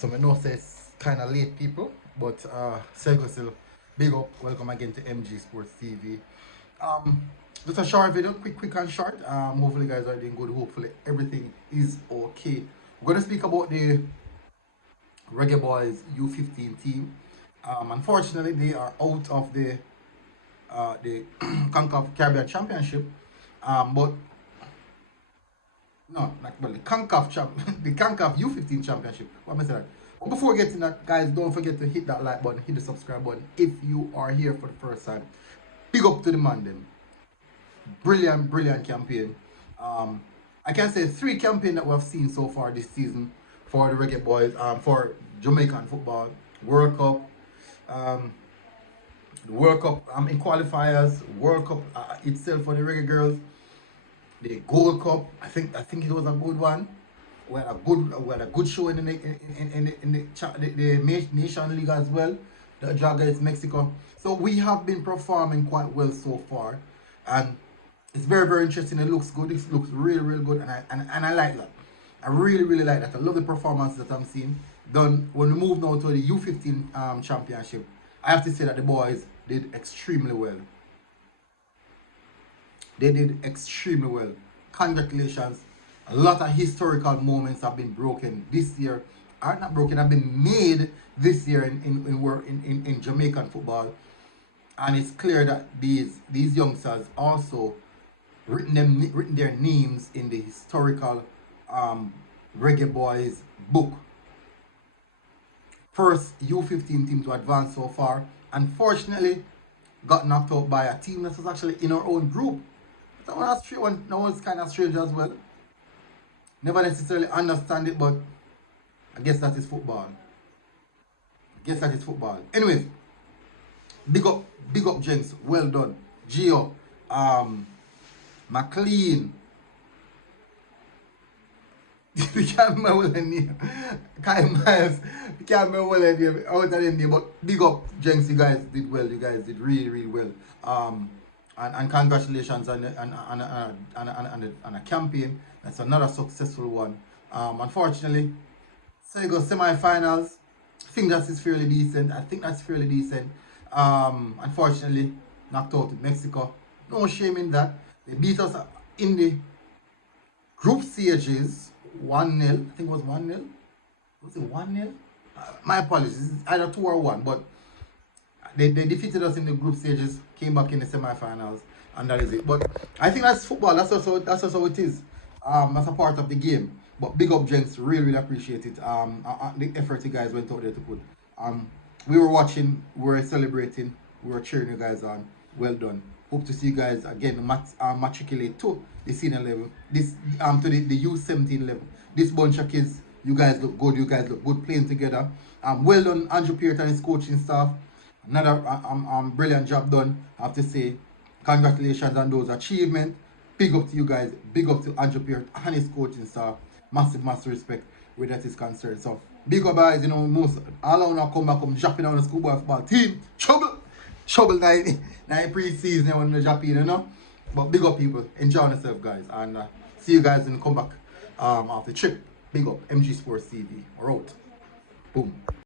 So I know say it's kind of late, people, but Sego still big up. Welcome again to MG Sports TV. Um, just a short video, quick and short. Hopefully, you guys are doing good. Hopefully, everything is okay. We're gonna speak about the Reggae Boys U15 team. Unfortunately, they are out of the Concacaf Caribbean Championship. But no, not well, the the Concacaf U15 Championship. What am I saying? But before getting that, guys, don't forget to hit that like button, hit the subscribe button if you are here for the first time. Big up to the man, them. Brilliant campaign. I can say 3 campaigns that we have seen so far this season for the Reggae Boys, for Jamaican football, World Cup, the World Cup in qualifiers, World Cup itself for the Reggae girls, the Gold Cup. I think it was a good one. We had a good show in the Nation League as well. The draw against Mexico. So we have been performing quite well so far, and it's very interesting. It looks good. It looks really good, and I like that. I really like that. I love the performance that I'm seeing. Done when we move now to the U15 championship. I have to say that the boys did extremely well. They did extremely well. Congratulations. A lot of historical moments have been broken this year. Are not broken, have been made this year in Jamaican football. And it's clear that these youngsters also written their names in the historical Reggae Boys book. First U15 team to advance so far. Unfortunately, got knocked out by a team that was actually in our own group. That was kind of strange as well. Never necessarily understand it, but I guess that is football. Anyways, big up gents, well done. Gio, McLean. We can't remember the name. Kai Miles. We can't remember the name out of the name, but big up gents, you guys did well. You guys did really well. And congratulations on a campaign. That's another successful one. Unfortunately, so you go semi-finals. I think that is fairly decent. Unfortunately, knocked out with Mexico. No shame in that. They beat us in the group stages 1-0. I think it was 1-0. Was it 1-0? My apologies. It's either 2 or 1, but they defeated us in the group stages, came back in the semi-finals, and that is it. But I think that's football. That's also how it is. That's a part of the game. But big up, gents. Really appreciate it. The effort you guys went out there to put. We were watching, we were celebrating, we were cheering you guys on. Well done. Hope to see you guys again matriculate to the senior level. This to the U17 level. This bunch of kids, you guys look good. You guys look good playing together. Well done, Andrew Peart and his coaching staff. Another brilliant job done. I have to say, congratulations on those achievements. Big up to you guys. Big up to Andrew Peart and his coaching staff. Massive respect where that is concerned. So big up guys, most all of them come back, come dropping down the schoolboy football team. Trouble now pre-season when they drop in, But big up people. Enjoy yourself guys. And see you guys when you come back after the trip. Big up MG Sports TV. We're out. Boom.